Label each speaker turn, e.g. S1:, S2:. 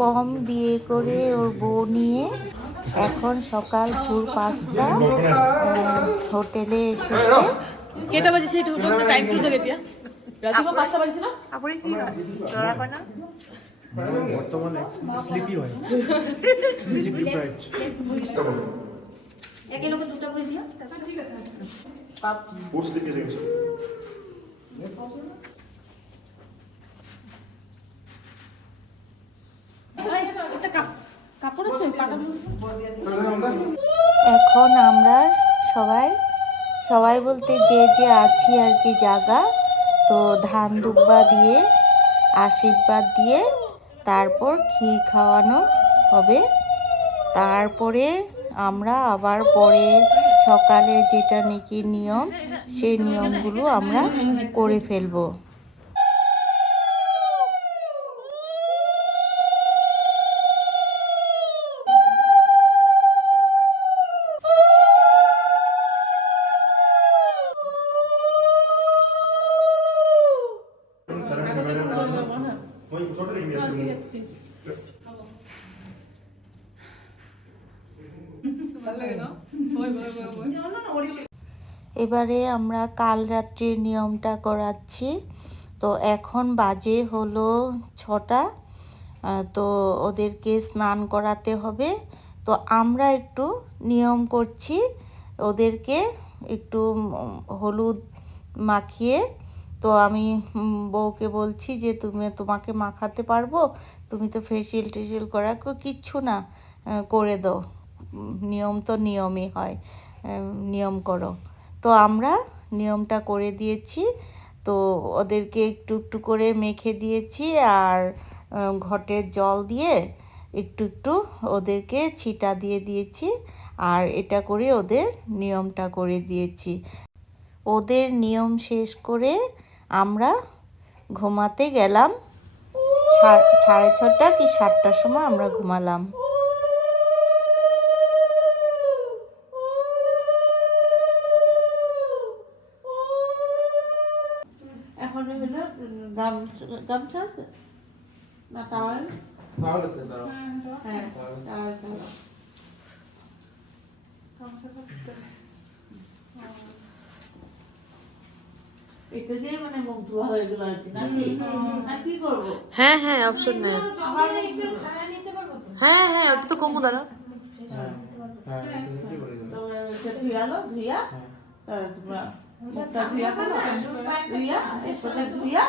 S1: পম বিয়ে করে ওর বউ নিয়ে এখন সকাল ভোর পাঁচটা হোটেলে এসেছে।
S2: কেইটা বাজিছে সেইটো সুধক টাইমটো যে কেতিয়া ৰাতিপুৱা পাঁচটা বাজিছে ন
S1: আপুনি কি
S3: বর্তমান স্লিপি হয়। স্লিপি
S1: দুটা
S2: আছে পাতল
S1: এখন আমরা সবাই সবাই বলতে যে যে আছি আর কি জায়গা তো ধান দুব্বা দিয়ে, আশীর্বাদ দিয়ে, তারপর ক্ষীর খাওয়ানো হবে। তারপরে আমরা আবার পরে সকালে যেটা নাকি নিয়ম, সেই নিয়মগুলো আমরা করে ফেলব। এবারে আমরা কাল রাত্রির নিয়মটা করাচ্ছি। তো এখন বাজে হলো ছটা। তো ওদেরকে স্নান করাতে হবে। তো আমরা একটু নিয়ম করছি। ওদেরকে একটু হলুদ মাখিয়ে তো আমি বউকে বলছি যে, তুমি, তোমাকে মাখাতে পারব? তুমি তো ফেসিয়াল টেসিয়াল করা কিচ্ছু না করে দাও। নিয়ম তো নিয়মই হয় নিয়ম করো। তো আমরা নিয়মটা করে দিয়েছি। তো ওদেরকে একটু একটু করে মেখে দিয়েছি আর ঘটের জল দিয়ে একটু একটু ওদেরকে ছিটা দিয়ে দিয়েছি আর এটা করে ওদের নিয়মটা করে দিয়েছি। ওদের নিয়ম শেষ করে আমরা ঘুমাতে গেলাম। সা- সাড়ে ছটা কি সাতটার সময় আমরা ঘুমালাম। এখন হলো গামছা আছে? না টাওয়াল
S3: তাহলে আছে
S1: হ্যাঁ টাওয়াল এটা দিয়ে মানে মুখ ধোয়া হয়ে গেল আর কি নাকি? না কি করব?
S2: হ্যাঁ হ্যাঁ অপশন নাই। হ্যাঁ হ্যাঁ ওটা তো কমু দাঁড়া।
S3: হ্যাঁ হ্যাঁ
S1: ধুয়ালো ধুইয়া তারপরে ধুইয়া ধুইয়া ধুইয়া